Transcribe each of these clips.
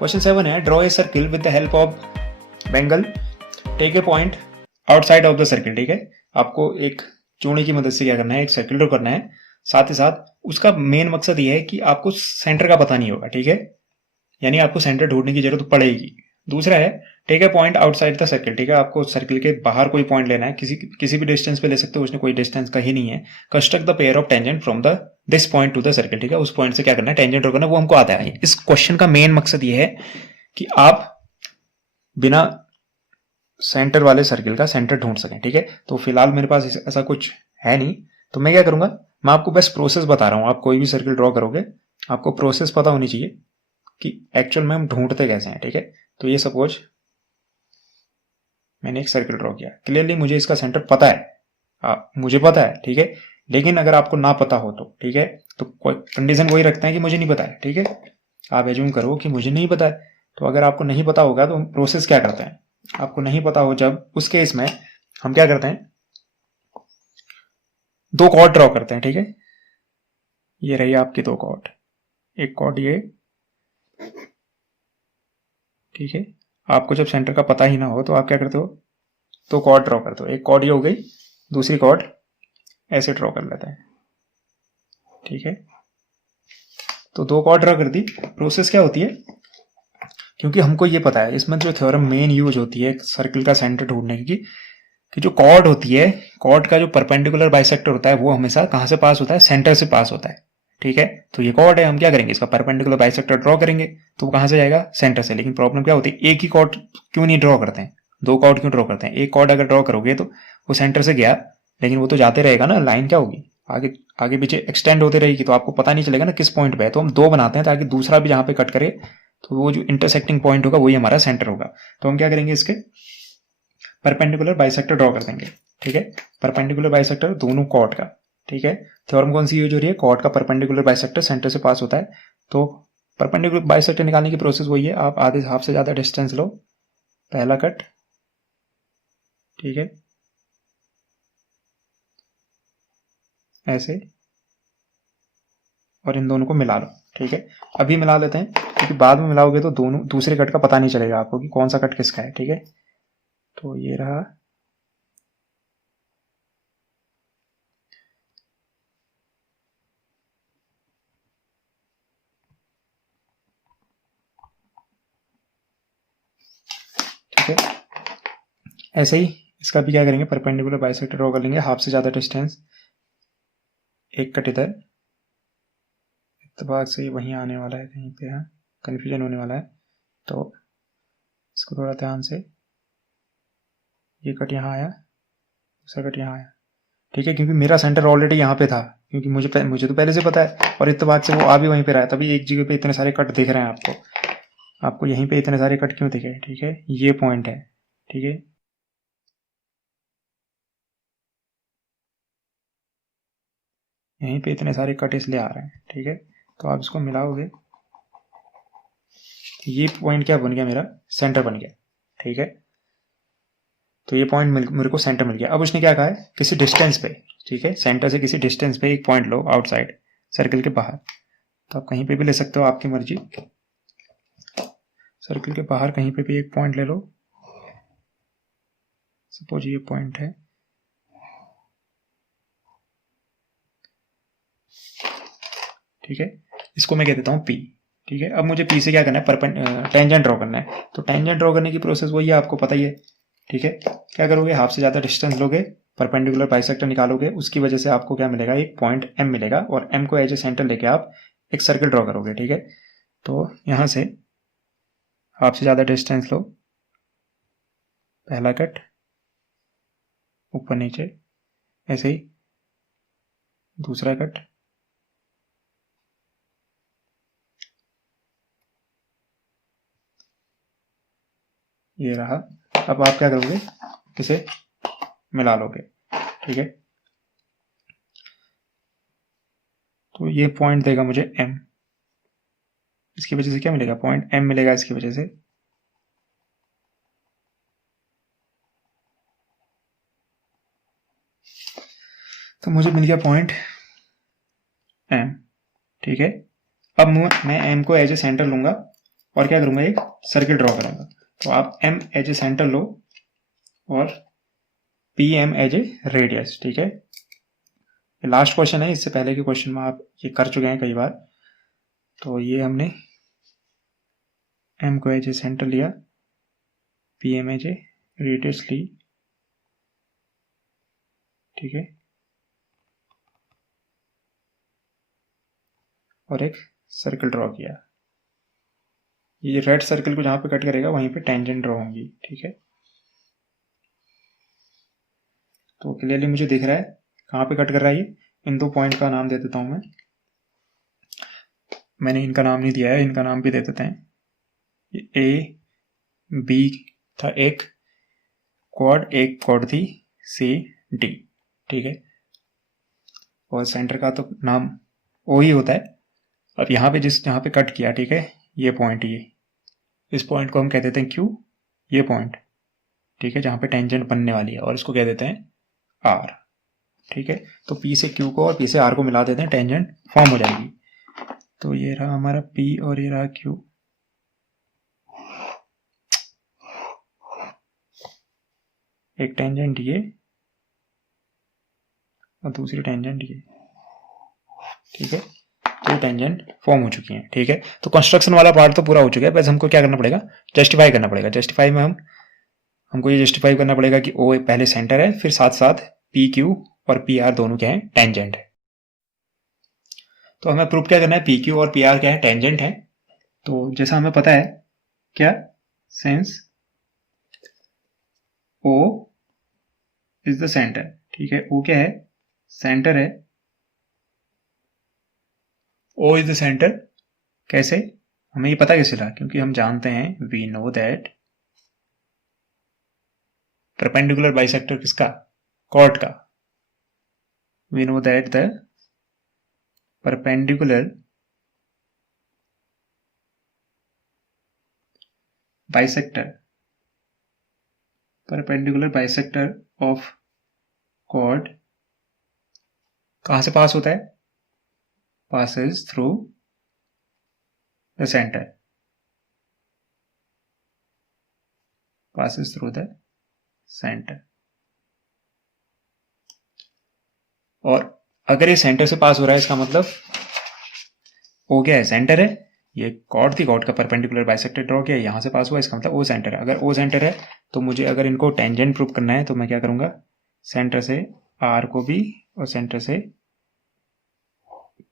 Question 7 है, draw a circle with the help of bangle, take a point outside of the circle. ठीक है, आपको एक चूड़ी की मदद से क्या करना है, एक सर्किल ड्रॉ करना है। साथ ही साथ उसका मेन मकसद ये है कि आपको सेंटर का पता नहीं होगा। ठीक है, यानी आपको सेंटर ढूंढने की जरूरत पड़ेगी। दूसरा है, take a point outside the circle. ठीक है, आपको सर्किल के बाहर कोई पॉइंट लेना है, किसी भी डिस्टेंस पे ले सकते हो, उसने कोई डिस्टेंस कही नहीं है। Construct the pair of tangent from the this point two the circle. ठीक है, उस पॉइंट से क्या करना है, टेंजेंट ड्रॉ करना, वो हमको आता है। इस क्वेश्चन का मेन मकसद ये है कि आप बिना सेंटर वाले सर्किल का सेंटर ढूंढ सकें। ठीक है, तो फिलहाल मेरे पास ऐसा कुछ है नहीं, तो मैं क्या करूंगा, मैं आपको बस प्रोसेस बता रहा हूं। आप कोई भी सर्किल ड्रॉ करोगे, आपको प्रोसेस पता होनी चाहिए कि एक्चुअल में हम ढूंढते कैसे हैं। ठीक है, तो ये सपोज मैंने एक सर्किल ड्रॉ किया, क्लियरली मुझे इसका सेंटर पता है, मुझे पता है। ठीक है, लेकिन अगर आपको ना पता हो तो ठीक है, तो कोई कंडीशन वही रखते हैं कि मुझे नहीं पता है। ठीक है, आप एज्यूम करो कि मुझे नहीं पता है, तो अगर आपको नहीं पता होगा तो प्रोसेस क्या करते हैं, आपको नहीं पता हो जब, उस केस में हम क्या करते हैं, दो कॉर्ड ड्रॉ करते हैं। ठीक है, ये रही आपकी दो कॉर्ड, एक कॉर्ड ये। ठीक है, आपको जब सेंटर का पता ही ना हो तो आप क्या करते हो, दो कॉर्ड ड्रॉ करते हो। एक कॉर्ड ये हो गई, दूसरी कॉर्ड ऐसे ड्रॉ कर लेते हैं। ठीक है, तो दो कॉर्ड ड्रॉ कर दी। प्रोसेस क्या होती है, क्योंकि हमको ये पता है, इसमें जो थ्योरम मेन यूज होती है सर्किल का सेंटर ढूंढने की, कि जो कॉर्ड होती है, कॉर्ड का जो परपेंडिकुलर बाइसेक्टर होता है वो हमेशा कहां से पास होता है, सेंटर से पास होता है। ठीक है, तो ये कॉर्ड है, हम क्या करेंगे, इसका परपेंडिकुलर बाइसेक्टर ड्रॉ करेंगे, तो वो कहां से जाएगा, सेंटर से। लेकिन प्रॉब्लम क्या होती है, एक ही कॉर्ड क्यों नहीं ड्रॉ करते हैं, दो कॉर्ड क्यों ड्रॉ करते हैं। एक कॉर्ड अगर ड्रॉ करोगे तो वो सेंटर से गया, लेकिन वो तो जाते रहेगा ना, लाइन क्या होगी, आगे आगे पीछे एक्सटेंड होते रहेगी, तो आपको पता नहीं चलेगा ना किस पॉइंट पे है। तो हम दो बनाते हैं ताकि दूसरा भी जहां पे कट करे, तो वो जो इंटरसेक्टिंग पॉइंट होगा वही हमारा सेंटर होगा। तो हम क्या करेंगे, इसके परपेंडिकुलर बाइसेक्टर ड्रॉ कर देंगे। ठीक है, परपेंडिकुलर बाइसेक्टर दोनों कॉर्ड का। ठीक है, थ्योरम कौन सी यूज हो रही है, कॉर्ड का परपेंडिकुलर बाइसेक्टर सेंटर से पास होता है। तो परपेंडिकुलर बाइसेक्टर निकालने की प्रोसेस वही है, आप आधे हाफ से ज्यादा डिस्टेंस लो, पहला कट। ठीक है, ऐसे, और इन दोनों को मिला लो। ठीक है, अभी मिला लेते हैं, क्योंकि बाद में मिलाओगे तो दोनों दूसरे कट का पता नहीं चलेगा आपको कि कौन सा कट किसका है। ठीक है, तो ये रहा, ठीक है। ऐसे ही इसका भी क्या करेंगे, परपेंडिकुलर बाइसेक्टर ड्रॉ कर लेंगे, हाफ से ज्यादा डिस्टेंस, एक कट इधर, इत्तेफाक से वहीं आने वाला है कहीं पे, हाँ कन्फ्यूजन होने वाला है, तो इसको थोड़ा ध्यान से, ये कट यहाँ आया, दूसरा कट यहाँ आया। ठीक है, क्योंकि मेरा सेंटर ऑलरेडी यहाँ पे था, क्योंकि मुझे तो पहले से पता है, और इत्तेफाक से वो आ भी वहीं पे रहा है, तभी एक जगह पे इतने सारे कट दिख रहे हैं आपको यहीं पे इतने सारे कट क्यों दिखे। ठीक है, ये पॉइंट है। ठीक है, यहीं पे इतने सारे कट इसलिए आ रहे हैं। ठीक है, तो आप इसको मिलाओगे, ये पॉइंट क्या बन गया, मेरा सेंटर बन गया। ठीक है, तो ये पॉइंट मेरे को सेंटर मिल गया। अब उसने क्या कहा है, किसी डिस्टेंस पे, ठीक है, सेंटर से किसी डिस्टेंस पे एक पॉइंट लो आउटसाइड सर्किल के बाहर, तो आप कहीं पे भी ले सकते हो, आपकी मर्जी। सर्किल के बाहर कहीं पे भी एक पॉइंट ले लो, सपोज ये पॉइंट है। ठीक है, इसको मैं कह देता हूँ P। ठीक है, अब मुझे P से क्या करना है, टेंजेंट ड्रॉ करना है। तो टेंजेंट ड्रॉ करने की प्रोसेस वही है, आपको पता ही है। ठीक है, क्या करोगे, हाफ से ज्यादा डिस्टेंस लोगे, परपेंडिकुलर बाइसेक्टर निकालोगे, उसकी वजह से आपको क्या मिलेगा, एक पॉइंट M मिलेगा, और M को एज ए सेंटर लेके आप एक सर्किल ड्रॉ करोगे। ठीक है, तो यहां से हाफ से ज्यादा डिस्टेंस लो, पहला कट, ऊपर नीचे, ऐसे ही दूसरा कट, ये रहा। अब आप क्या करोगे, इसे मिला लोगे। ठीक है, तो ये पॉइंट देगा मुझे M, इसकी वजह से क्या मिलेगा, पॉइंट M मिलेगा इसकी वजह से। तो मुझे मिल गया पॉइंट M। ठीक है, अब मैं M को एज ए सेंटर लूंगा, और क्या करूंगा, एक सर्किल ड्रॉ करूंगा। तो आप एम एज ए सेंटर लो और P M as a radius, ठीक है। लास्ट क्वेश्चन है, इससे पहले के क्वेश्चन में आप ये कर चुके हैं कई बार। तो ये हमने एम को एज ए सेंटर लिया, P M as a radius ली, ठीक है, और एक सर्कल ड्रॉ किया। ये रेड सर्कल को जहां पे कट करेगा वहीं पे टेंजेंट ड्रॉ होंगी, ठीक है। तो क्लियरली मुझे दिख रहा है कहाँ पे कट कर रहा है ये। इन दो पॉइंट का नाम दे देता हूं मैं। मैंने इनका नाम नहीं दिया है, इनका नाम भी दे देते हैं। ए बी था एक कॉर्ड थी सी डी, ठीक है। और सेंटर का तो नाम ओ ही होता है। अब यहाँ पे जहाँ पे कट किया, ठीक है, ये पॉइंट, ये इस पॉइंट को हम कह देते हैं क्यू, ये पॉइंट, ठीक है, जहाँ पे टेंजेंट बनने वाली है, और इसको कह देते हैं आर, ठीक है। तो पी से क्यू को और पी से आर को मिला देते हैं, टेंजेंट फॉर्म हो जाएगी। तो ये रहा हमारा पी और ये रहा क्यू। एक टेंजेंट ये और दूसरी टेंजेंट ये, ठीक है। तो टेंजेंट फॉर्म हो चुकी है, ठीक है। तो कंस्ट्रक्शन वाला पार्ट तो पूरा हो चुका है, बस हमको क्या करना पड़ेगा, जस्टिफाई करना पड़ेगा। जस्टिफाई में हमको ये जस्टिफाई करना पड़ेगा कि ओ पहले सेंटर है, फिर साथ साथ पी क्यू और पी आर दोनों क्या है, टेंजेंट है। तो हमें प्रूफ क्या करना है, पी क्यू और पी आर क्या है, टेंजेंट है। तो जैसा हमें पता है क्या, since O is the centre, ठीक है। ओ क्या है, सेंटर है। ओ इज द सेंटर, कैसे, हमें ये पता कैसे चला, क्योंकि हम जानते हैं, we know that perpendicular bisector किसका, कॉर्ड का। We know that the perpendicular bisector of chord कहां से पास होता है, passes through the center, passes through the center। और अगर ये सेंटर से पास हो रहा है, इसका मतलब ओ क्या है, सेंटर है। ये कॉर्ड थी, कॉर्ड का परपेंडिकुलर बाइसेक्टर ड्रॉ किया, यहां से पास हुआ, इसका मतलब ओ सेंटर है। अगर ओ सेंटर है तो मुझे अगर इनको टेंजेंट प्रूव करना है तो मैं क्या करूंगा, सेंटर से आर को भी और सेंटर से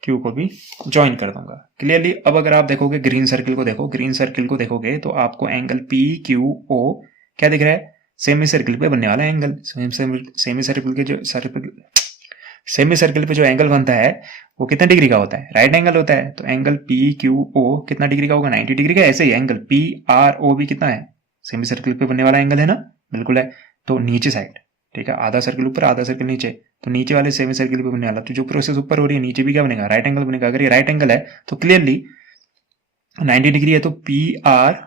क्यू को भी ज्वाइन कर दूंगा। क्लियरली अब अगर आप देखोगे ग्रीन सर्किल को देखो, ग्रीन सर्किल को देखोगे तो आपको एंगल पी क्यू ओ क्या दिख रहा है, सेमी सर्किल पे बनने वाला एंगल। सेमी सर्किल के जो सेमी सर्किल पे जो एंगल बनता है वो कितने डिग्री का होता है, राइट एंगल होता है। तो एंगल पी क्यू ओ कितना डिग्री का होगा, 90 डिग्री का। ऐसे ही एंगल पी आर ओ भी कितना है, सेमी सर्किल पे बनने वाला एंगल है ना, बिल्कुल है। तो नीचे साइड, ठीक है, आधा सर्किल ऊपर आधा सर्किल नीचे, तो नीचे वाले सेमी सर्किल पे बनने वाला, तो जो प्रोसेस ऊपर हो रही है नीचे भी क्या बनेगा, राइट एंगल बनेगा। अगर ये राइट एंगल है तो क्लियरली 90 डिग्री है, तो पी आर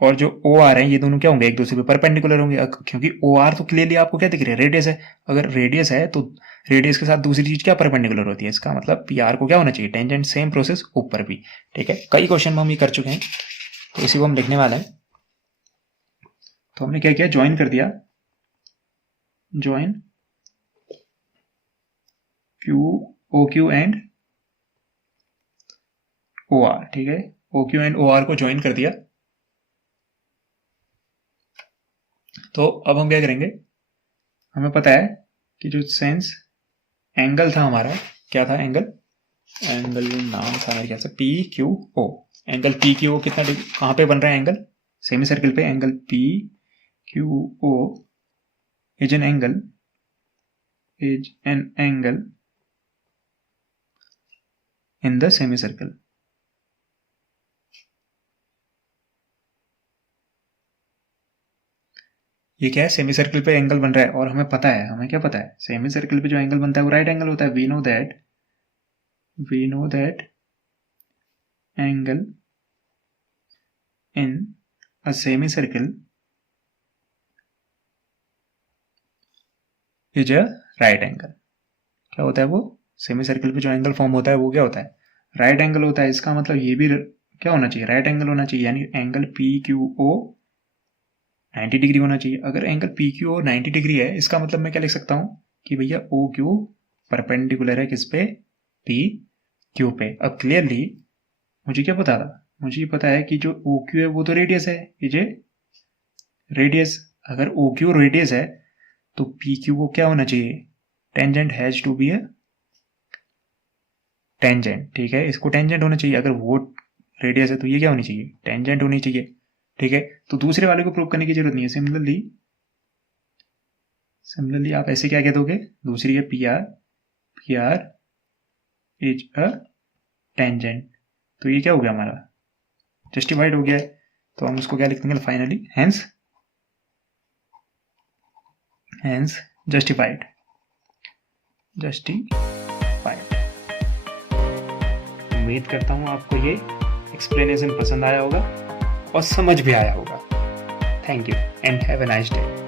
और जो ओ आर है ये दोनों क्या होंगे, एक दूसरे पे परपेंडिकुलर होंगे, क्योंकि ओ आर तो क्लियरली आपको क्या दिख रहा है, रेडियस है। अगर रेडियस है तो रेडियस के साथ दूसरी चीज क्या परपेंडिकुलर होती है, इसका मतलब पी आर को क्या होना चाहिए, टेंजेंट। सेम प्रोसेस ऊपर भी, ठीक है। कई क्वेश्चन में हम ये कर चुके हैं, तो इसी को हम लिखने वाले हैं। तो हमने क्या किया, ज्वाइन कर दिया, join Q O Q and O R, ठीक है, O Q and O R को ज्वाइन कर दिया। तो अब हम क्या करेंगे, हमें पता है कि जो सेंस एंगल था हमारा, क्या था एंगल नाम था मेरे ख्याल से P Q O. Angle P Q O कितना कहां पे बन रहा है एंगल, सेमी सर्किल पे। Angle P Q O is an angle in the semicircle. ये क्या है, सेमी सर्किल पे एंगल बन रहा है, और हमें पता है, हमें क्या पता है, सेमी सर्किल पे जो एंगल बनता है वो राइट एंगल होता है। We know that angle in a semicircle is a right angle. क्या होता है वो, सेमी सर्किल पे जो एंगल फॉर्म होता है वो क्या होता है, राइट एंगल होता है। इसका मतलब ये भी क्या होना चाहिए, राइट एंगल होना चाहिए, यानी angle P Q O 90 degree होना चाहिए। अगर angle P Q O 90 degree है, इसका मतलब मैं क्या लिख सकता हूँ कि भैया ओ क्यू परपेंडिकुलर है किस पे, पी क्यू पे। अब क्लियरली मुझे क्या पता था, मुझे ये पता है कि जो ओ क्यू है वो तो रेडियस है, ये रेडियस। अगर ओ क्यू रेडियस है तो पी क्यू को क्या होना चाहिए, tangent has to be a tangent, ठीक है, इसको टेंजेंट होना चाहिए। अगर वो रेडियस है तो ये क्या होनी चाहिए, टेंजेंट होनी चाहिए, ठीक है। तो दूसरे वाले को प्रूव करने की जरूरत नहीं है। सिमिलरली आप ऐसे क्या कह दोगे, दूसरी है P R is a tangent, तो ये क्या हो गया हमारा, जस्टिफाइड हो गया है। तो हम उसको क्या लिख देंगे फाइनली, हेंस जस्टिफाइड। उम्मीद करता हूँ आपको ये एक्सप्लेनेशन पसंद आया होगा और समझ भी आया होगा। Thank you and have a nice day.